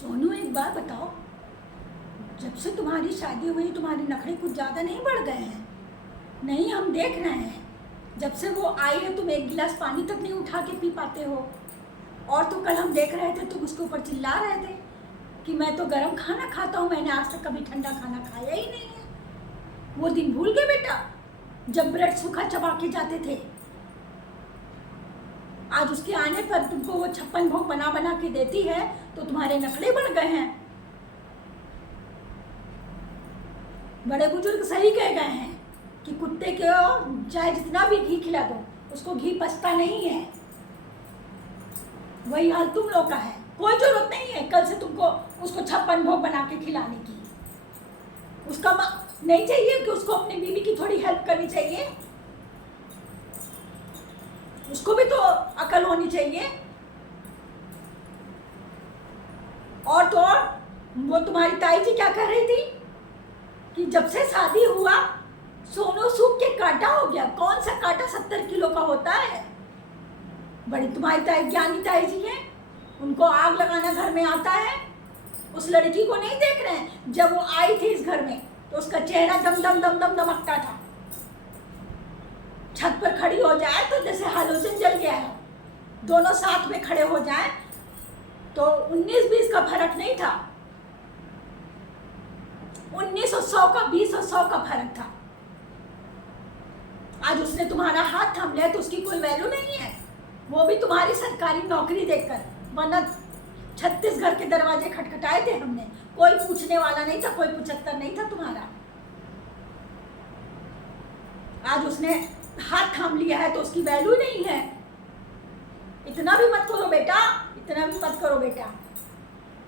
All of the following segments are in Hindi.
सोनू एक बात बताओ, जब से तुम्हारी शादी हुई तुम्हारे नखरे कुछ ज़्यादा नहीं बढ़ गए हैं? नहीं, हम देख रहे हैं। जब से वो आई है तुम एक गिलास पानी तक नहीं उठा के पी पाते हो। और तो कल हम देख रहे थे तुम उसके ऊपर चिल्ला रहे थे कि मैं तो गर्म खाना खाता हूँ, मैंने आज तक कभी ठंडा खाना खाया ही नहीं है। वो दिन भूल गए बेटा जब ब्रेड सूखा चबा के जाते थे? आज उसके आने पर तुमको वो 56 भोग बना बना के देती है तो तुम्हारे नखरे बढ़ गए हैं। बड़े बुजुर्ग सही कह गए हैं कि कुत्ते के चाहे जितना भी घी खिला दो उसको घी पचता नहीं है। वही हाल तुम लोग का है। कोई जरूरत नहीं है कल से तुमको उसको 56 भोग बना के खिलाने की। उसका नहीं चाहिए कि उसको अपनी बीवी की थोड़ी हेल्प करनी चाहिए? उसको भी तो अकल होनी चाहिए। और तो और वो तुम्हारी ताई जी क्या कह रही थी कि जब से शादी हुआ सोनू सूख के कांटा हो गया। कौन सा कांटा 70 किलो का होता है? बड़ी तुम्हारी ताई ज्ञानी ताई जी है, उनको आग लगाना घर में आता है। उस लड़की को नहीं देख रहे हैं? जब वो आई थी इस घर में तो उसका चेहरा दम दम दम दम दमकता था। छत पर खड़ी हो जाए तो जैसे हालोजन जल गया है। दोनों साथ में खड़े हो जाए तो 19-20 का फर्क नहीं था। 19 और 100 का, 20 और 100 का फर्क था। आज उसने तुम्हारा हाथ थाम लिया तो उसकी कोई वैल्यू नहीं है। वो भी तुम्हारी सरकारी नौकरी देखकर, वरना 36 घर के दरवाजे खटखटाए थे हमने, कोई पूछने वाला नहीं था, कोई 75 नहीं था तुम्हारा। आज उसने हाथ थाम लिया है तो उसकी वैल्यू नहीं है। इतना भी मत करो बेटा, इतना भी मत करो बेटा।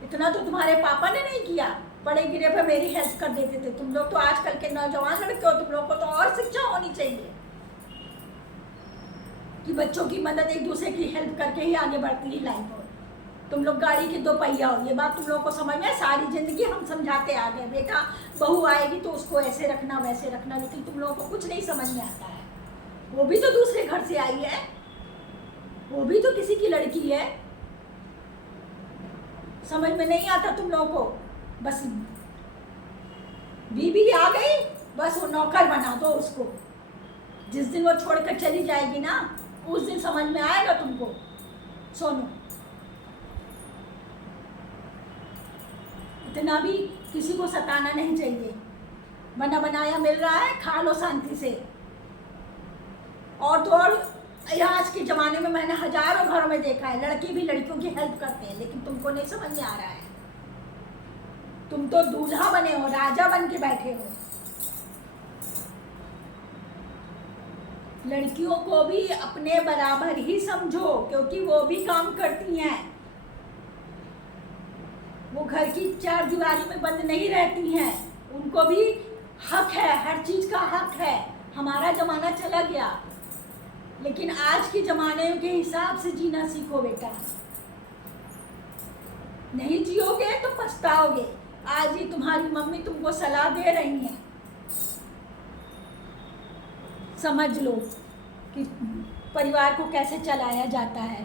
इतना तो तुम्हारे पापा ने नहीं किया। बड़े गिरे पे मेरी हेल्प कर देते थे। तुम लोग तो आजकल के नौजवान लड़के हो, तुम लोग को तो और शिक्षा होनी चाहिए कि बच्चों की मदद, एक दूसरे की हेल्प करके ही आगे बढ़ती है लाइफ हो। तुम लोग गाड़ी के 2 पहिया हो, ये बात तुम लोग को समझ में। सारी जिंदगी हम समझाते आ गए बेटा बहू आएगी तो उसको ऐसे रखना वैसे रखना, लेकिन तुम लोगों को कुछ नहीं समझ में आता है। वो भी तो दूसरे घर से आई है, वो भी तो किसी की लड़की है। समझ में नहीं आता तुम लोगों को। बस बीबी आ गई, बस वो नौकर बना दो उसको। जिस दिन वो छोड़कर चली जाएगी ना उस दिन समझ में आएगा तुमको। सोनू, इतना भी किसी को सताना नहीं चाहिए। बना बनाया मिल रहा है, खा लो शांति से। और तो और आज के ज़माने में मैंने हजारों घरों में देखा है लड़की भी लड़कियों की हेल्प करते हैं, लेकिन तुमको नहीं समझ में आ रहा है। तुम तो दूल्हा बने हो, राजा बन के बैठे हो। लड़कियों को भी अपने बराबर ही समझो, क्योंकि वो भी काम करती हैं। वो घर की 4 दीवारी में बंद नहीं रहती हैं। उनको भी हक है, हर चीज़ का हक है। हमारा ज़माना चला गया, लेकिन आज के ज़माने के हिसाब से जीना सीखो बेटा। नहीं जियोगे तो पछताओगे। आज ही तुम्हारी मम्मी तुमको सलाह दे रही हैं, समझ लो कि परिवार को कैसे चलाया जाता है।